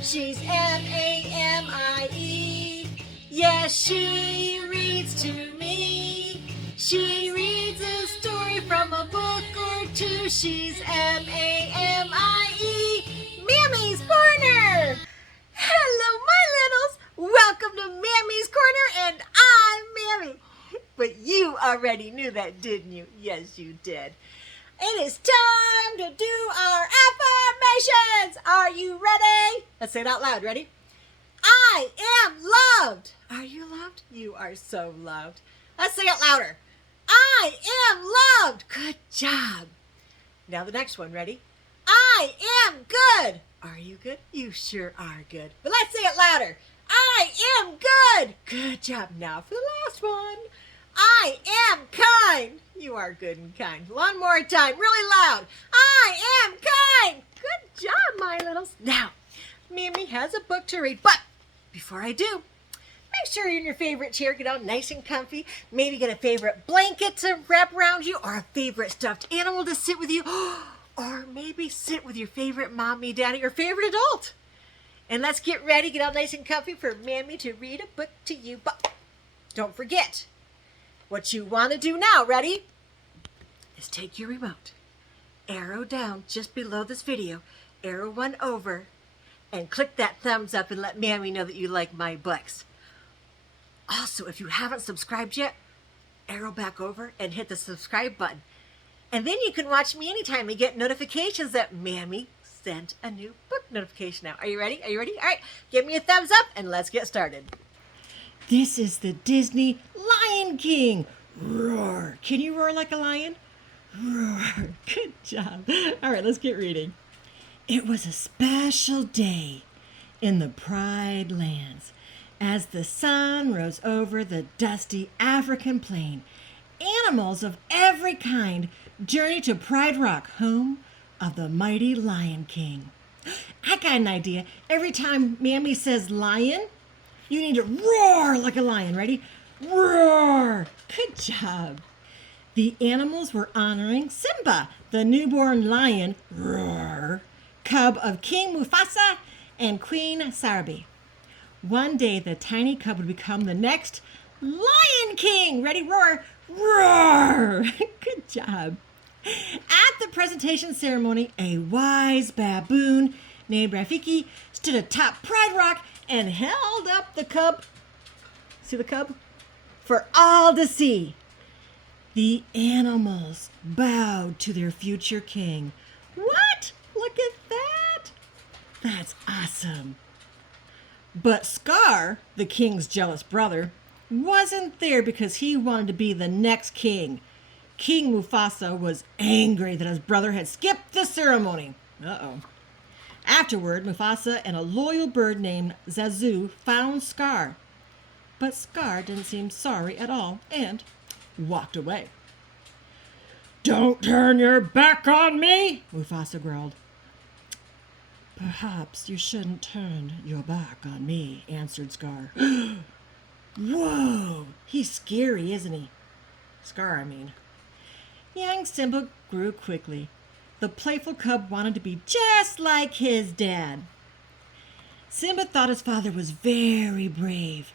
She's Mamie. Yes, she reads to me. She reads a story from a book or two. She's Mamie. Mammy's Corner. Hello, my littles. Welcome to Mammy's Corner, and I'm Mammy. But you already knew that, didn't you? Yes, you did. It is time to do our affirmations. Are you ready? Let's say it out loud. Ready? I am loved. Are you loved? You are so loved. Let's say it louder. I am loved. Good job. Now the next one. Ready? I am good. Are you good? You sure are good. But let's say it louder. I am good. Good job. Now for the last one. I am kind. You are good and kind. One more time, really loud. I am kind. Good job, my littles. Now, Mammy has a book to read, but before I do, make sure you're in your favorite chair, get out nice and comfy. Maybe get a favorite blanket to wrap around you, or a favorite stuffed animal to sit with you, or maybe sit with your favorite mommy, daddy, or favorite adult. And let's get ready, get out nice and comfy for Mammy to read a book to you. But don't forget, what you want to do now, ready, is take your remote, arrow down just below this video, arrow one over, and click that thumbs up and let Mammy know that you like my books. Also, if you haven't subscribed yet, arrow back over and hit the subscribe button. And then you can watch me anytime and get notifications that Mammy sent a new book notification out. Are you ready? Are you ready? All right, give me a thumbs up and let's get started. This is the Disney Lion King. Roar. Can you roar like a lion? Roar. Good job. All right, let's get reading. It was a special day in the Pride Lands as the sun rose over the dusty African plain. Animals of every kind journeyed to Pride Rock, home of the mighty Lion King. I got an idea. Every time Mammy says lion, you need to roar like a lion. Ready? Roar! Good job. The animals were honoring Simba, the newborn lion, roar, cub of King Mufasa and Queen Sarabi. One day, the tiny cub would become the next Lion King. Ready? Roar! Roar! Good job. At the presentation ceremony, a wise baboon named Rafiki stood atop Pride Rock and held up the cub, see the cub, for all to see. The animals bowed to their future king. What? Look at that. That's awesome. But Scar, the king's jealous brother, wasn't there because he wanted to be the next king. King Mufasa was angry that his brother had skipped the ceremony. Uh-oh. Afterward, Mufasa and a loyal bird named Zazu found Scar. But Scar didn't seem sorry at all and walked away. Don't turn your back on me, Mufasa growled. Perhaps you shouldn't turn your back on me, answered Scar. Whoa, he's scary, isn't he? Scar, I mean. Young Simba grew quickly. The playful cub wanted to be just like his dad. Simba thought his father was very brave.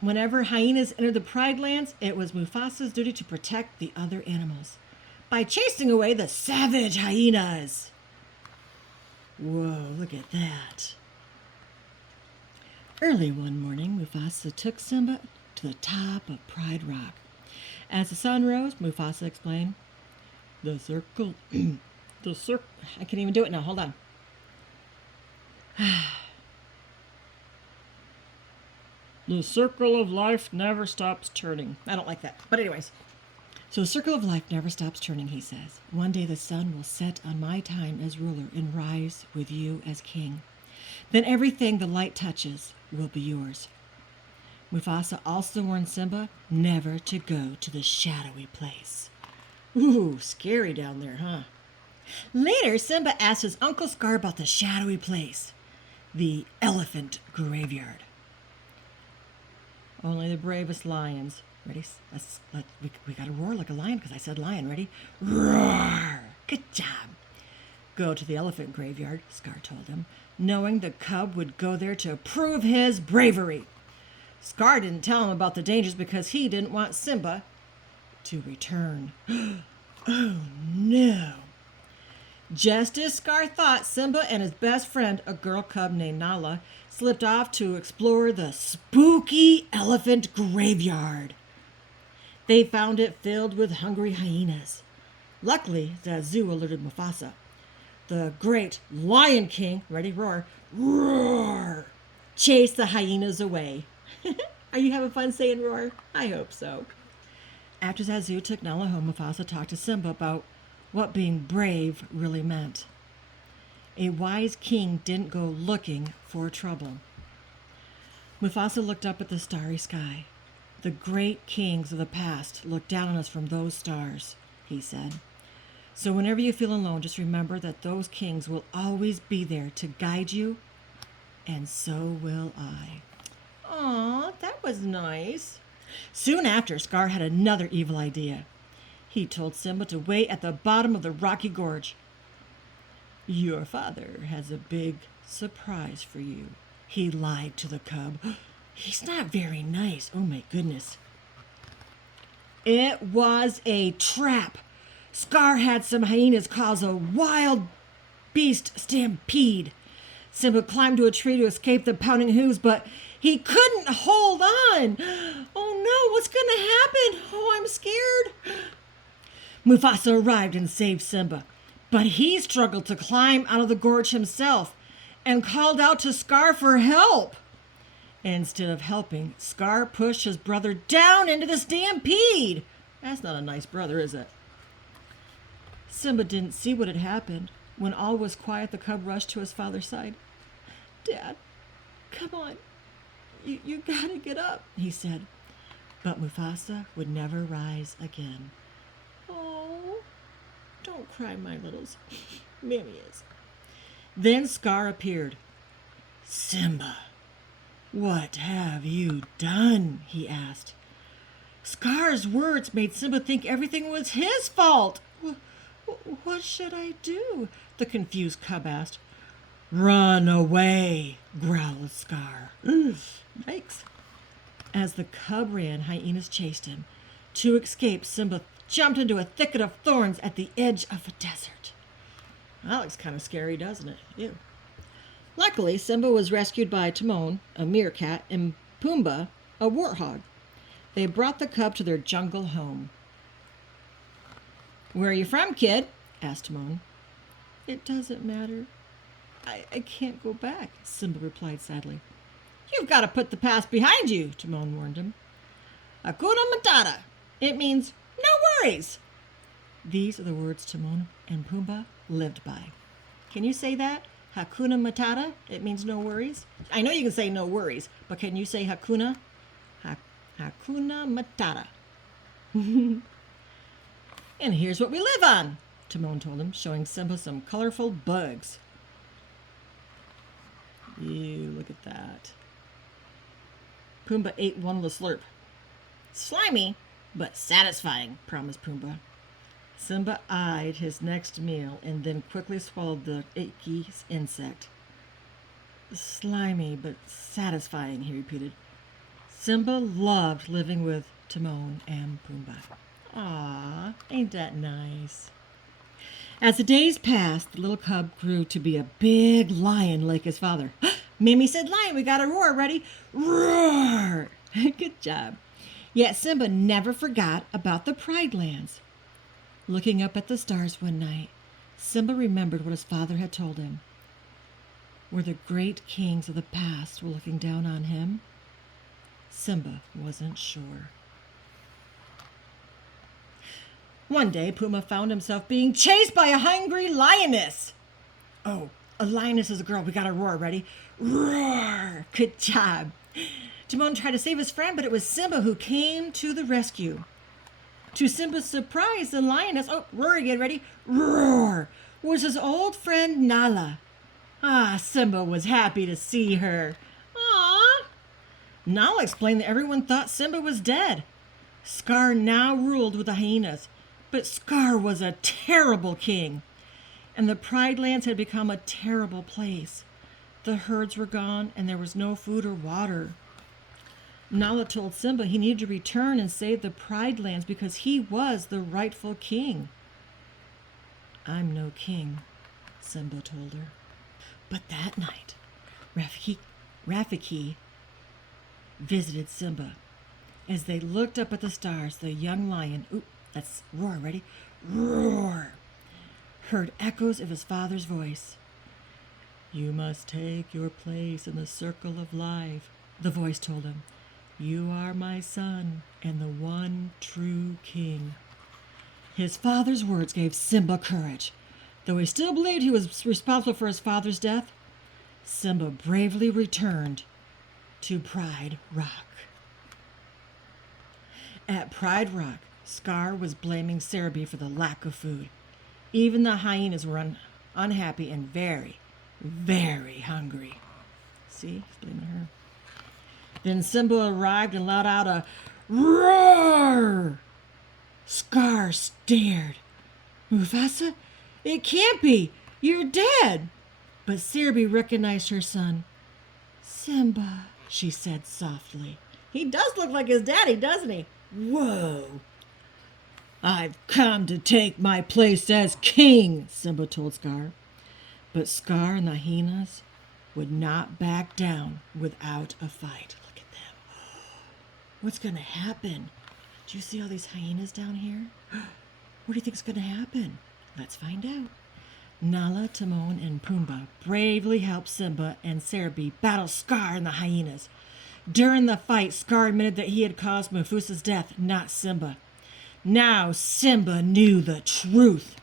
Whenever hyenas entered the Pride Lands, it was Mufasa's duty to protect the other animals by chasing away the savage hyenas. Whoa, look at that. Early one morning, Mufasa took Simba to the top of Pride Rock. As the sun rose, Mufasa explained, I can't even do it now. Hold on. The circle of life never stops turning. I don't like that. But anyways. So the circle of life never stops turning, he says. One day the sun will set on my time as ruler and rise with you as king. Then everything the light touches will be yours. Mufasa also warned Simba never to go to the shadowy place. Ooh, scary down there, huh? Later, Simba asked his Uncle Scar about the shadowy place, the elephant graveyard. Only the bravest lions. Ready? We got to roar like a lion because I said lion. Ready? Roar! Good job. Go to the elephant graveyard, Scar told him, knowing the cub would go there to prove his bravery. Scar didn't tell him about the dangers because he didn't want Simba to return. Oh no. Just as Scar thought, Simba and his best friend, a girl cub named Nala, slipped off to explore the spooky elephant graveyard. They found it filled with hungry hyenas. Luckily, Zazu alerted Mufasa. The great Lion King, ready, roar, roar, chased the hyenas away. Are you having fun saying roar? I hope so. After Zazu took Nala home, Mufasa talked to Simba about what being brave really meant. A wise king didn't go looking for trouble. Mufasa looked up at the starry sky. The great kings of the past looked down on us from those stars, he said. So whenever you feel alone, just remember that those kings will always be there to guide you, and so will I. Aw, that was nice. Soon after, Scar had another evil idea. He told Simba to wait at the bottom of the rocky gorge. Your father has a big surprise for you, he lied to the cub. He's not very nice. Oh my goodness. It was a trap. Scar had some hyenas cause a wild beast stampede. Simba climbed to a tree to escape the pounding hooves, but he couldn't hold on. Oh no, what's going to happen? Oh, I'm scared. Mufasa arrived and saved Simba, but he struggled to climb out of the gorge himself and called out to Scar for help. Instead of helping, Scar pushed his brother down into the stampede. That's not a nice brother, is it? Simba didn't see what had happened. When all was quiet, the cub rushed to his father's side. Dad, come on. You gotta get up, he said. But Mufasa would never rise again. Oh, don't cry, my littles. Mammy is. Then Scar appeared. Simba, what have you done? He asked. Scar's words made Simba think everything was his fault. What should I do? The confused cub asked. Run away, growled Scar. Yikes. As the cub ran, hyenas chased him. To escape, Simba jumped into a thicket of thorns at the edge of a desert. That looks kind of scary, doesn't it? Ew. Luckily, Simba was rescued by Timon, a meerkat, and Pumbaa, a warthog. They brought the cub to their jungle home. Where are you from, kid? Asked Timon. It doesn't matter. I can't go back, Simba replied sadly. You've got to put the past behind you, Timon warned him. Hakuna Matata. It means no worries. These are the words Timon and Pumbaa lived by. Can you say that? Hakuna Matata? It means no worries. I know you can say no worries, but can you say Hakuna? Hakuna Matata. And here's what we live on, Timon told him, showing Simba some colorful bugs. Ew, look at that. Pumbaa ate one with a slurp. Slimy, but satisfying, promised Pumbaa. Simba eyed his next meal and then quickly swallowed the icky insect. Slimy, but satisfying, he repeated. Simba loved living with Timon and Pumbaa. Aw, ain't that nice? As the days passed, the little cub grew to be a big lion like his father. Mammy said lion, we got a roar, ready? Roar! Good job. Yet Simba never forgot about the Pride Lands. Looking up at the stars one night, Simba remembered what his father had told him. Were the great kings of the past were looking down on him? Simba wasn't sure. One day, Pumbaa found himself being chased by a hungry lioness. Oh, a lioness is a girl. We got to roar. Ready? Roar! Good job. Timon tried to save his friend, but it was Simba who came to the rescue. To Simba's surprise, the lioness, roar again, ready? Roar! Was his old friend Nala. Simba was happy to see her. Nala explained that everyone thought Simba was dead. Scar now ruled with the hyenas. But Scar was a terrible king. and the Pride Lands had become a terrible place. The herds were gone, and there was no food or water. Nala told Simba he needed to return and save the Pride Lands because he was the rightful king. "I'm no king," Simba told her. But that night, Rafiki visited Simba. As they looked up at the stars, the young lion, let's roar, ready? Roar! Heard echoes of his father's voice. "You must take your place in the circle of life," the voice told him. "You are my son and the one true king." His father's words gave Simba courage. Though he still believed he was responsible for his father's death, Simba bravely returned to Pride Rock. At Pride Rock, Scar was blaming Cerebi for the lack of food. Even the hyenas were unhappy and very, very hungry. See, he's blaming her. Then Simba arrived and let out a roar. Scar stared. "Mufasa, it can't be. You're dead." But Cerebi recognized her son. "Simba," she said softly. "He does look like his daddy, doesn't he?" "Whoa." "I've come to take my place as king," Simba told Scar. But Scar and the hyenas would not back down without a fight. Look at them. What's going to happen? Do you see all these hyenas down here? What do you think is going to happen? Let's find out. Nala, Timon, and Pumbaa bravely helped Simba and Cerebi battle Scar and the hyenas. During the fight, Scar admitted that he had caused Mufasa's death, not Simba. Now Simba knew the truth.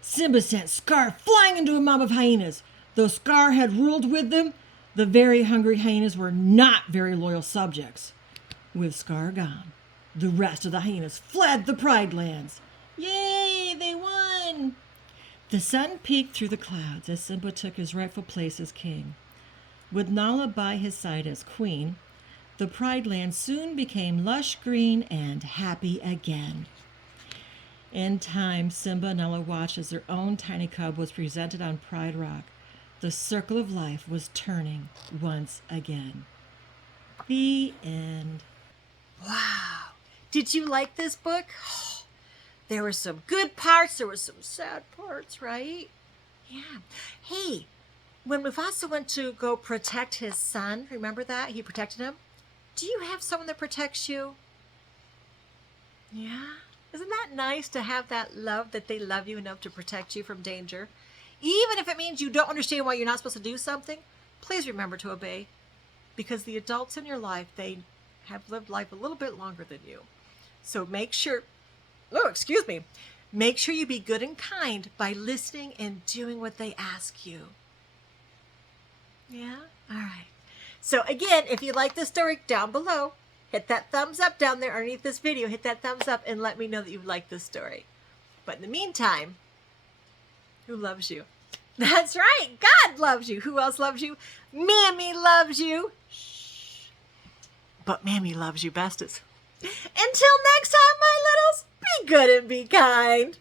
Simba sent Scar flying into a mob of hyenas. Though Scar had ruled with them, the very hungry hyenas were not very loyal subjects. With Scar gone, the rest of the hyenas fled the Pride Lands. Yay, they won! The sun peeked through the clouds as Simba took his rightful place as king. With Nala by his side as queen, the Pride Lands soon became lush green and happy again. In time, Simba and Nala watched as their own tiny cub was presented on Pride Rock. The circle of life was turning once again. The end. Wow. Did you like this book? There were some good parts. There were some sad parts, right? Yeah. Hey, when Mufasa went to go protect his son, remember that? He protected him. Do you have someone that protects you? Yeah. Isn't that nice to have that love, that they love you enough to protect you from danger? Even if it means you don't understand why you're not supposed to do something, please remember to obey. Because the adults in your life, they have lived life a little bit longer than you. So make sure you be good and kind by listening and doing what they ask you. Yeah? All right. So again, if you like this story, down below, hit that thumbs up down there underneath this video. Hit that thumbs up and let me know that you like this story. But in the meantime, who loves you? That's right. God loves you. Who else loves you? Mammy loves you. Shh. But Mammy loves you bestest. Until next time, my littles, be good and be kind.